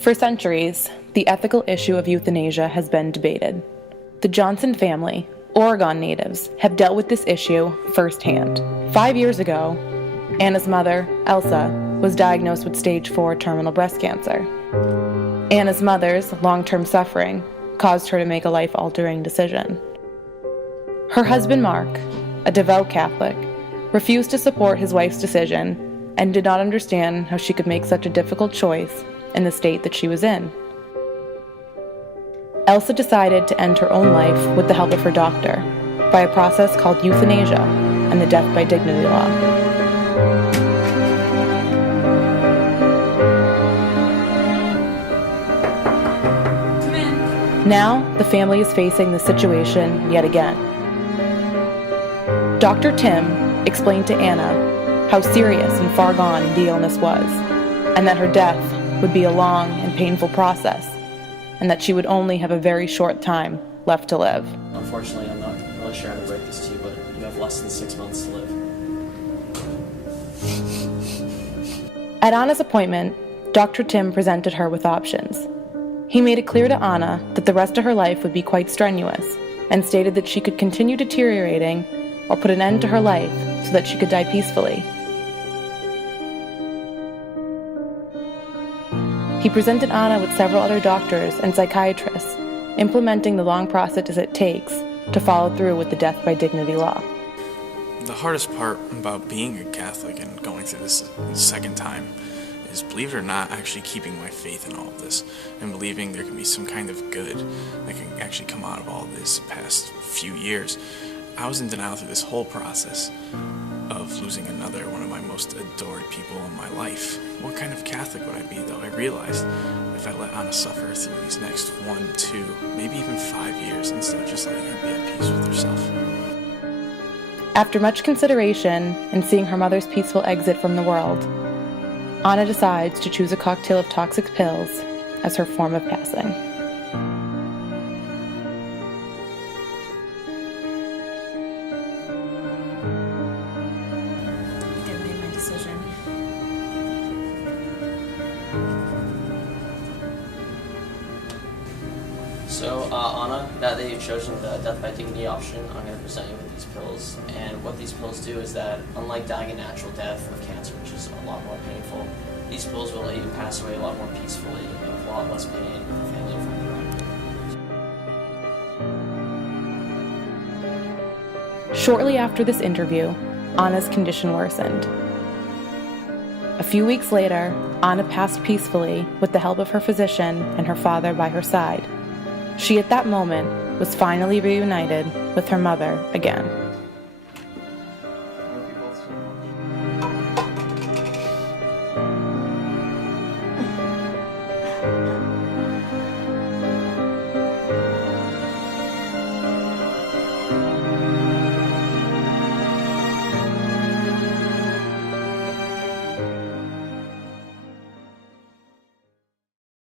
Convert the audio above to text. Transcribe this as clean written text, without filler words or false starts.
For centuries, the ethical issue of euthanasia has been debated. The Johnson family, Oregon natives, have dealt with this issue firsthand. 5 years ago, Anna's mother, Elsa, was diagnosed with stage 4 terminal breast cancer. Anna's mother's long-term suffering caused her to make a life-altering decision. Her husband, Mark, a devout Catholic, refused to support his wife's decision and did not understand how she could make such a difficult choice in the state that she was in. Elsa decided to end her own life with the help of her doctor by a process called euthanasia and the death by dignity law. Come in. Now, the family is facing the situation yet again. Dr. Tim explained to Anna how serious and far gone the illness was, and that her death would be a long and painful process, and that she would only have a very short time left to live. Unfortunately, I'm not really sure how to break this to you, but you have less than 6 months to live. At Anna's appointment, Dr. Tim presented her with options. He made it clear to Anna that the rest of her life would be quite strenuous, and stated that she could continue deteriorating or put an end to her life so that she could die peacefully. He presented Anna with several other doctors and psychiatrists, implementing the long process it takes to follow through with the death by dignity law. The hardest part about being a Catholic and going through this second time is, believe it or not, actually keeping my faith in all of this and believing there can be some kind of good that can actually come out of all this past few years. I was in denial through this whole process of losing another one of my most adored people in my life. What kind of Catholic would I be, though? I realized if I let Anna suffer through these next 1, 2, maybe even 5 years instead of just letting her be at peace with herself. After much consideration and seeing her mother's peaceful exit from the world, Anna decides to choose a cocktail of toxic pills as her form of passing. So, Anna, now that you've chosen the death by dignity option, I'm going to present you with these pills. And what these pills do is that, unlike dying a natural death of cancer, which is a lot more painful, these pills will let you pass away a lot more peacefully and with a lot less pain with a family and friends. Shortly after this interview, Anna's condition worsened. A few weeks later, Anna passed peacefully with the help of her physician and her father by her side. She, at that moment, was finally reunited with her mother again.